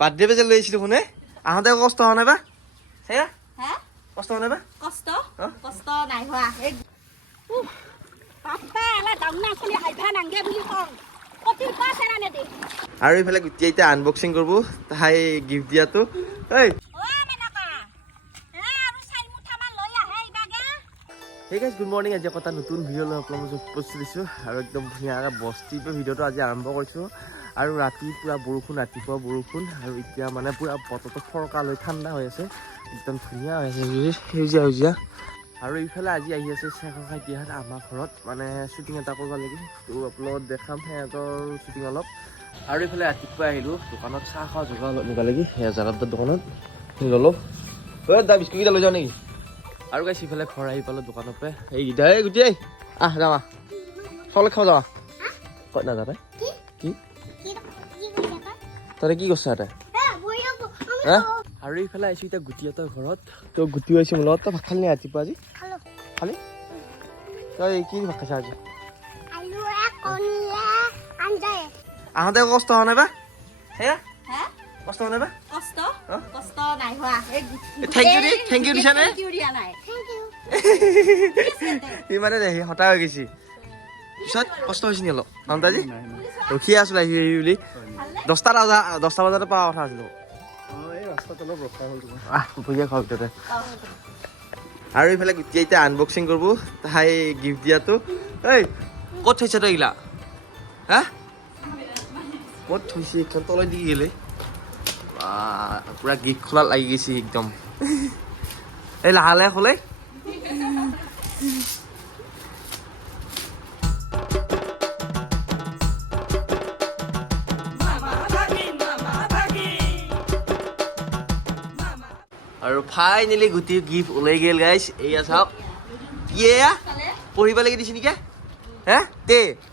Birthday পেজে লৈ আহিছিলো শুনে আহোঁতে কষ্ট হোৱা নাই বা চাইৰা কষ্ট হোৱা নাই বা কষ্ট নাই হোৱা পাপা আলা দাউনা চলি হাইভা নাংগে বুলি কওঁ কতিৰ পাছ এৰা নেদে আৰু এইফালে গুটি এতিয়া আনবক্সিং কৰিব তাই গিফ্ট দিয়াটো ঐ Hey guys, good morning. আজি এটা নতুন ভিডিও লৈ আপোনালোকক উপস্থিত দিছোঁ আৰু একদম ধুনীয়াকৈ বস্তিৰ ভিডিওটো আজি আৰম্ভ কৰিছোঁ আৰু ৰাতি পুৰা বৰষুণ ৰাতিপুৱা বৰষুণ আৰু এতিয়া মানে পুৰা বতৰটো ফৰকাল হৈ ঠাণ্ডা হৈ আছে একদম ধুনীয়া হৈ আছে সেউজীয়া সেউজীয়া আৰু এইফালে আজি আহি আছে শেখৰ ভাইটিহঁত আমাৰ ঘৰত মানে শ্বুটিং এটা কৰিব লাগে তো আপোনালোকক দেখাম সিহঁতৰ শ্বুটিং অলপ আৰু এইফালে ৰাতিপুৱা আহিলোঁ দোকানত চাহ খোৱা যোগাৰ নিব লাগে সেয়া জাগাৰ দোকানত ল'লোঁ দা বিস্কুটকেইটা লৈ যাওঁ নেকি আৰু গাইছ ইফালে ঘৰ আহি পালোঁ দোকানৰ পৰা এইকেইটা এই গুটি আহ যাওঁ চকলেট খাব যাওঁ ক'ত নাযাওঁ তই কি তই কি কৈছ তই আৰু এইফালে আহিছোঁ এতিয়া গুটিহঁতৰ ঘৰত তই গুটিও আহিছোঁ মোৰ লগত তই ভাত খালি নে ৰাতিপুৱা আজি খালি তই কি ভাত খাইছা আজি আহোঁতে কষ্ট হোৱা নাই বা কষ্ট হোৱা নাই বা কষ্ট নাই হোৱা থেংক ইউ দিছা নে মানে হতা হৈ গৈছে পিছত কষ্ট হৈছে নি অলপ আজি ৰখি আছো আহি বুলি 10টা বজাতে পৰা কথা আছিলো আৰু এইফালে গুটি এতিয়া আনবক্সিং কৰিব তাই গিফ্ট দিয়াটো এই ক'ত থৈছা তই এইগিলা হা ক'ত থৈছে এইখন তলৈ দি গেলে পুৰা গিফ্ট খোলা লাগি গৈছে একদম এই লাহে লাহে খোলে আৰু ফাইনেলি গুটি গিফ্ট ওলাই গেল গাইছ এয়া চাওক ইয়া পঢ়িব লাগি দিছে নেকি হে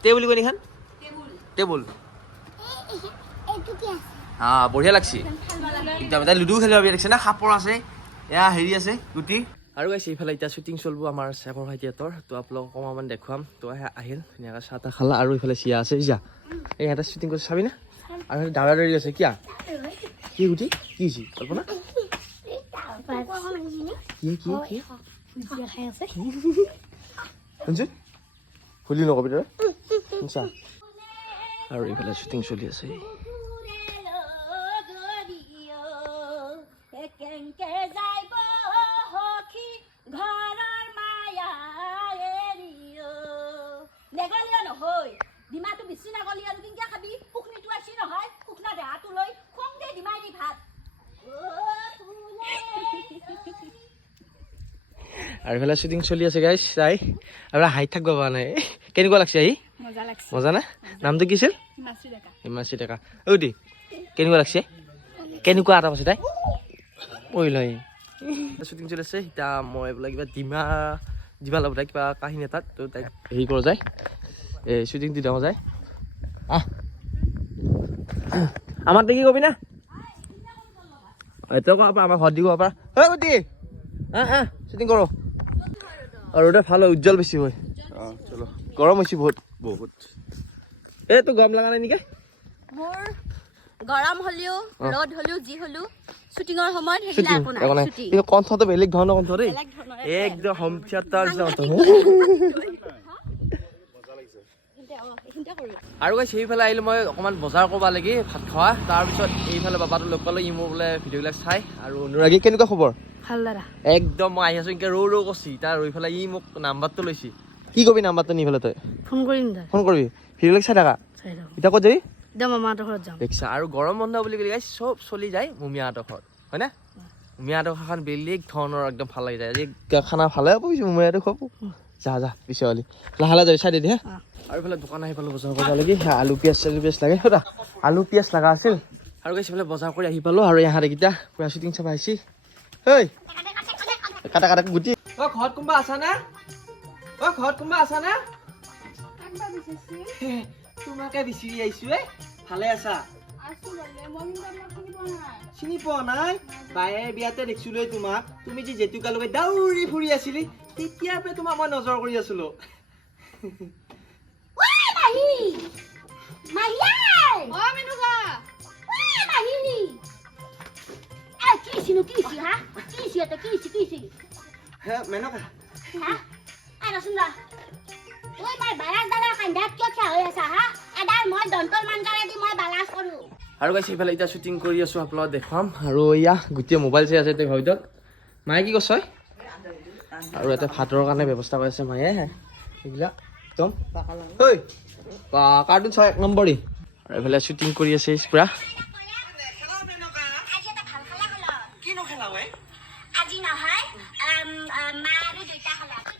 তে বুলি কয় নেকি টেবুল বঢ়িয়া লাগছে একদম এটা লুডু খেলিব লাগিছে না সাপৰ আছে এয়া হেৰি আছে গুটি আৰু গাইছে এইফালে এতিয়া শ্বুটিং চলিব আমাৰ শেখৰ ভাইটিহঁতৰ তো আপোনালোকক অকণমান দেখুৱাম তো আহিল ধুনীয়াকৈ চাহ তাহ খালা আৰু এইফালে চিয়া আছে যা এই সিহঁতে শ্বুটিং কৰি চাবি না আৰু দাদা দৌৰি আছে কিয়া কি গুটি কি হৈছে কল্পনা শুনছোন খুলি নকবি তই শুনছা আৰু এইফালে শ্বুটিং চলি আছে ডিমাটো বেছি নাগলি আৰু কিনকে খাবি পুখনিটো আছে নহয় পুখনা দেহাটো লৈ খং দে ডিমাই দি ভাত আৰু এইফালে শ্বুটিং চলি আছে গাইছ চাই আৰু হাইট থাকিব পৰা নাই কেনেকুৱা লাগছে আহি মজা না নামটো কি আছিল হিমাশ্ৰী ডেকা ঐটি কেনেকুৱা লাগছে কেনেকুৱা এটা পাইছে তাই পঢ়ি লয় শ্বুটিং চলি আছে এতিয়া মই বোলে কিবা ডিমা ল'ব তাই কিবা কাহিনী এটাত তো তাইক হেৰি কৰা যায় এই শ্বুটিং দি দেওয়া যায় আমার দেখি কবি না এত আমার ঘর দিব পারা হ্যাঁ গুটি শ্বুটিং করো আর ওটা ভালো উজ্জ্বল বেশি হয় চলো গরম হয়েছে বহুত এই তো গরম লাগা নাই নাকি মোর গরম হলিও রোদ হলিও জি হলিও শ্বুটিংৰ সময়ত হেলা একো নাই শ্বুটিং কিন্তু কণ্ঠটো বেলেগ ধৰণৰ কণ্ঠ দেই একদম হোম থিয়েটাৰ কণ্ঠ আৰু গাইছ সেইফালে আহিলোঁ মই অকণমান বজাৰ কৰিব লাগে ভাত খোৱা তাৰপিছত এইফালে বাবাটো লগ পালোঁ ই মোৰ বোলে ভিডিঅ'বিলাক চাই আৰু অনুৰাগী কেনেকুৱা খবৰ ভাল দাদা একদম মই আহি আছোঁ এনেকৈ ৰৌ কৰিছি তাৰ এইফালে ই মোক নাম্বাৰটো লৈছি কি কবি নাম্বাৰটো নি পেলাই তই ফোন কৰিম ফোন কৰিবি ভিডিঅ'বিলাক চাই থাকা এতিয়া ক'ত যাবি একদম মামাহঁতৰ ঘৰত যাম দেখিছা আৰু গৰম বন্ধ বুলি ক'লে গাইছ চব চলি যায় মুমিয়াহঁতৰ ঘৰত হয়নে মুমিয়াহঁতৰ ঘৰখন বেলেগ ধৰণৰ একদম ভাল লাগি যায় আজি খানা ভালে হ'ব মুমিয়াহঁতৰ খুৱাব যা পিছে হ'লে লাহে লাহে যাবি চাই দিদি হা আৰু এইফালে দোকান আহি পালোঁ বজাৰ কৰিব লাগে আলু পিঁয়াজ লাগে সুধা আলু পিঁয়াজ লগা আছিল আৰু গাইছ এইফালে বজাৰ কৰি আহি পালোঁ আৰু ইহঁত এইকেইটা পুৰা শ্বুটিং চাব আহিছি ঐ কাটা গুটি ঘৰত কোনোবা আছা না তোমাকে বিচাৰি আহিছোঁ ভালে আছা চিনি পোৱা নাই বায়ে বিয়াতে দেখিছিলোঁ তোমাক তুমি যে জেতুকালৈকে দৌৰি ফুৰি আছিলি তেতিয়াৰ পৰা তোমাক মই নজৰ কৰি আছিলোঁ কি হে মেনকা হা আই ৰচোন ৰ তুই মই বালাস দাদা কান্দাত কিয় থিয়া হৈ আছা হা এডাল মই দন্তৰ মানকাৰে দি মই বালাস কৰো আৰু গাইছ ইফালে এতিয়া শ্বুটিং কৰি আছোঁ আপোনালোকক দেখুৱাম আৰু এয়া গোটেই মোবাইল চাই আছে এতিয়া ভিতৰত মায়ে কি কৈছে আৰু এটা ভাতৰ কাৰণে ব্যৱস্থা কৰি আছে মায়ে এইবিলাক একদম ঐ বা কাৰ্টুন 6 এক নম্বৰী আৰু এইফালে শ্বুটিং কৰি আছে পুৰা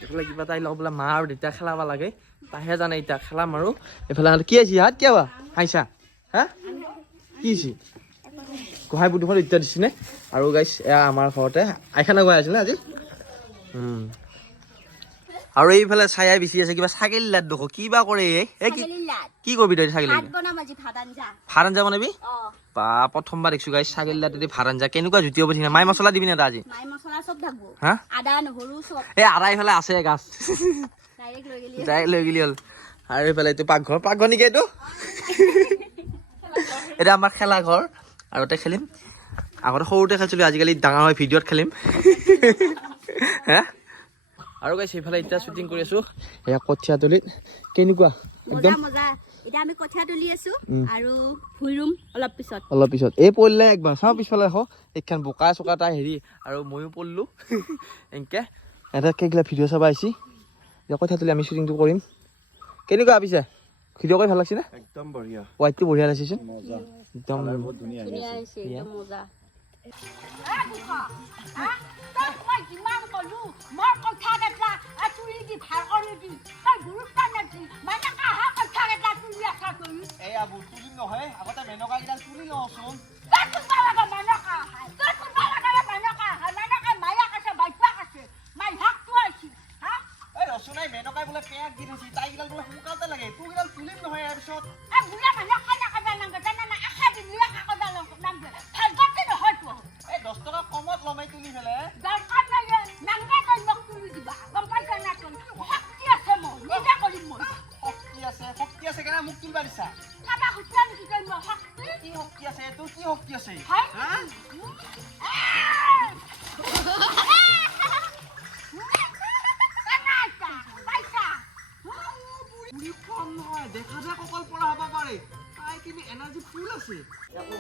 এইফালে কিবা তাই লগ বোলে মা আৰু দেউতা খেলাব লাগে তাইহে জানে এতিয়া খেলাম আৰু এইফালে কি আছে হাত কিয় হাইছা হা কি হৈছে গোহাঁই বুটুখন এতিয়া দিছেনে আৰু গাইছ এয়া আমাৰ ঘৰতে আইখানা গোৱাই আছিল আজি আৰু এইফালে চায়াই বিচি আছে কিবা ছাগলী লাত দেখো কিবা কৰে কি কৰবি তই ছাগলী ভাত আঞ্জা বনাবি বা প্ৰথমবাৰ দেখিছো গাইছ ছাগলী লাত ভাত আঞ্জা কেনেকুৱা জুতি হ'ব ঠিক নাই মাই মছলা দিবি নে আজি হা এই আদা এইফালে আছে গাছ ডাইৰেক্ট লৈ গেলি হ'ল আৰু এইফালে এইটো পাকঘৰ নেকি এইটো এটা আমাৰ খেলা ঘৰ আৰু তাতে খেলিম আগতে সৰুতে খেলিছিলোঁ আজিকালি ডাঙৰ হৈ ভিডিঅ'ত খেলিম হে আৰু গাইছ এইফালে এতিয়া শ্বুটিং কৰি আছোঁ এয়া কঠীয়া তলিত কেনেকুৱা একদম মজা এতিয়া আমি কঠীয়া তুলি আছো আৰু ভুই ৰুম অলপ পিছত এই পৰিলে একবাৰ চাওঁ পিছফালে দেখো এইখান বোকা চোকা তাই হেৰি আৰু ময়ো পৰিলোঁ এনেকৈ এটা কেইগিলা ভিডিঅ' চাব আহিছি এতিয়া কঠীয়া তুলি আমি শ্বুটিংটো কৰিম কেনেকুৱা পিছে ভিডিঅ' কৰি ভাল লাগছে নে একদম বঢ়িয়া হোৱাইটটো বঢ়িয়া লাগিছেচোন মজা একদম বহুত ধুনীয়া হৈছে একদম মজা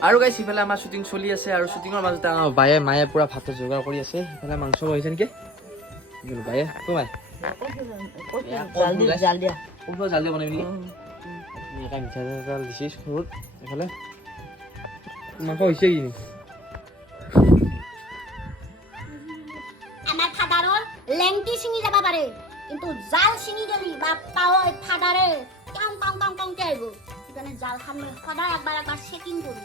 আৰু গাইছ ইফালে আমাৰ শ্বুটিং চলি আছে আৰু শ্বুটিঙৰ মাজতে আমাৰ বায়ে মায়ে পুৰা ভাতৰ যোগাৰ কৰি আছে ইফালে মাংস বহিছে নেকি বায়ে কমাই জাল দিয়া বনাবি নেকি এটা মিঠা জাল দিছিস সৰুত এইফালে মাংস হৈছে কি আমাৰ ফাদাৰৰ লেংটি ছিঙি যাব পাৰে কিন্তু জাল ছিঙি গলি বা পাৱৰ ফাদাৰে কাম কে আহিব সেইকাৰণে জালখন সদায় একবাৰ চেকিং কৰো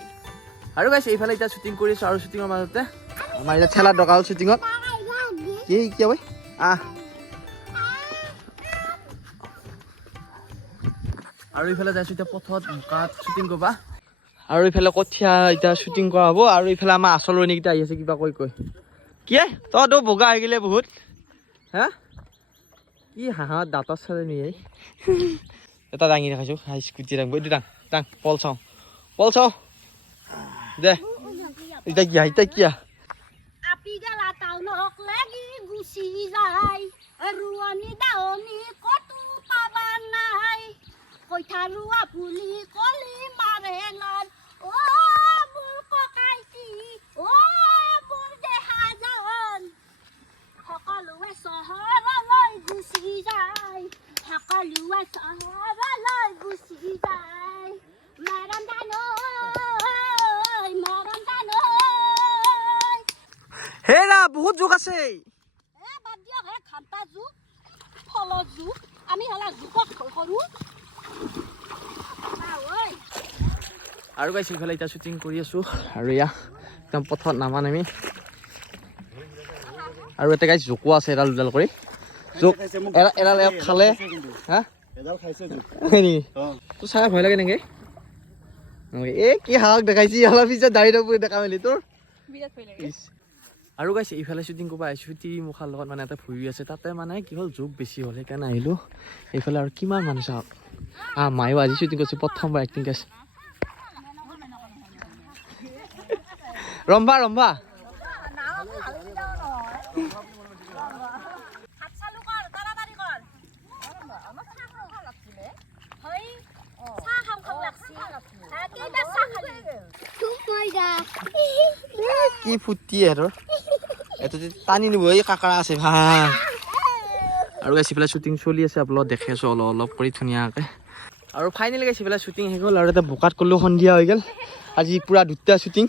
আৰু গাইছ এইফালে এতিয়া শ্বুটিং কৰি আছো আৰু শ্বুটিঙৰ মাজতে আমাৰ এতিয়া ঠেলা দৰকাৰ হ'ল শ্বুটিঙত কি কিয় বৈ আৰু ইফালে যাইছো এতিয়া পথত বোকাত শ্বুটিং কৰবা আৰু ইফালে কঠীয়া এতিয়া শ্বুটিং কৰা হ'ব আৰু ইফালে আমাৰ আচল ৰণীকেইটা আহি আছে কিবা কৈ কি তইতো বগা হৈ গ'লে বহুত হা কি হাঁহত দাঁতৰ চালে নি এটা দাঙি দেখাইছো স্কুটি দাঙব এইটো দাং পল চাওঁ দে এতিয়া কি আপি গেলা টাউনক লাগি গুচি যায় ৰুৱনি দাৱনি কতো পাবা নাই কইঠা ৰুৱা পুলি কলি মাৰে লাল অ মোৰ ককাইটি অ মোৰ দেহা জান সকলোৱে চহৰলৈ গুচি যায় মাৰণ হেৰা বহুত জোক আছে বাদ দিয়া হে খাম্পা জোক ফলৰ জোক আমি হলা জোকক কৰো আৰু গাইছ ইফালে এতিয়া শ্বুটিং কৰি আছো আৰু এয়া একদম পথত নামা নামি আৰু এটা গাইছ জোকো আছে এডাল দুডাল কৰি জোক এডাল খালে হা তোৰ চাই ভয় লাগে নেকি এই কি হাক দেখাইছি অলপ পিছত দাড়ি দেখা মেলি তোৰ আৰু গাইছে এইফালে শ্বুটিং কৰিব আহিছোঁ মুখাৰ লগত মানে এটা ফুৰি আছে তাতে মানে কি হ'ল জোক বেছি হ'ল সেইকাৰণে আহিলোঁ এইফালে আৰু কিমান মানুহ চাওক মায়েও আজি শ্বুটিং কৰিছে প্ৰথমবাৰ এক্টিং কৰিছে ৰম্ভা কি ফুটি আৰু এইটো টানি নিব এই কাকাৰা আছে ভা আৰু গাইছি পেলাই শ্বুটিং চলি আছে আপোনালোক দেখি আছো অলপ অলপ কৰি ধুনীয়াকৈ আৰু ফাইনেলি গাইছি পেলাই শ্বুটিং শেষ হ'ল আৰু এটা বোকাত কৰিলেও সন্ধিয়া হৈ গ'ল আজি পুৰা দুটা শ্বুটিং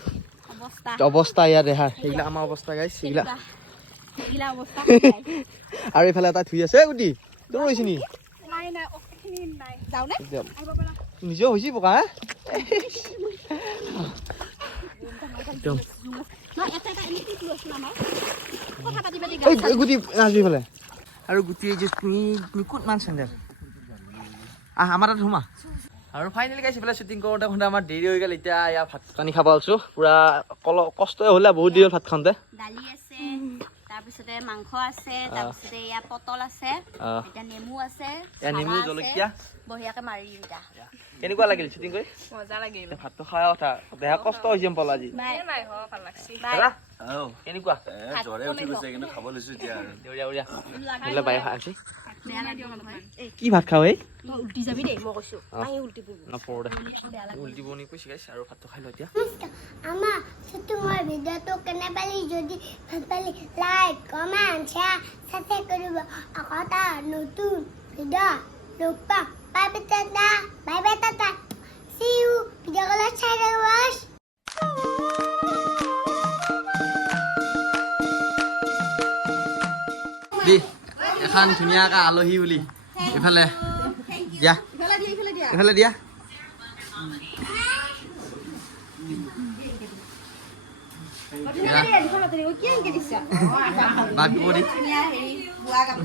অৱস্থা ইয়াত ৰেহাৰ সেইবিলাক আমাৰ অৱস্থা গাইছ সেইবিলাক আৰু এইফালে এটা ধুই আছে গুটি তোৰ হৈছে নি নিজেও হৈছে বোকা একদম গুটি নাচবি ফালে আৰু গুটি যে তুমি ক'ত মান চেণ্ডেল আমাৰ তাত সোমা আৰু ফাইনেলি গাইছে পেলাই শ্বুটিং কৰোঁতে কৰোঁতে আমাৰ দেৰি হৈ গ'ল এতিয়া ইয়াৰ ভাত পানী খাব আছোঁ পুৰা কষ্টই হ'লে বহুত দেৰি হ'ল ভাত খাওঁতে দালি আছে তাৰপিছতে মাংস আছে তাৰপিছতে ইয়াৰ পটল আছে এতিয়া নেমু আছে নেমু জলকীয়া বঢ়িয়াকে মাৰি দিটা কেনেকুৱা লাগিল শ্বুটিং কৰি মজা লাগিল ভাতটো খাই কথা বেয়া কষ্ট হৈছে পাল আজি কেনেকুৱা জ্বৰে উঠি গৈছে কিন্তু খাব লৈছো এতিয়া কি ভাত খাওঁ এই উল্টি যাবি দেই মই কৈছো উল্টি বনি কৈছে গাইছ আৰু ভাতটো খাই লওঁ এতিয়া আমাৰ তোমাৰ ভিডিঅ'টো কেনে পালি যদি ভাল পালি লাইক কমেণ্ট শ্বেয়াৰ সাবস্ক্ৰাইব কৰিব আকৌ এটা নতুন ভিডিঅ' লগ পাম বাই বাই টাটা সি ইউ ভিডিঅ'লৈ চাই থাকিব দি এখন ধুনীয়াকৈ আলহী বুলি এইফালে দিয়া এইফালে দিয়া বাঘ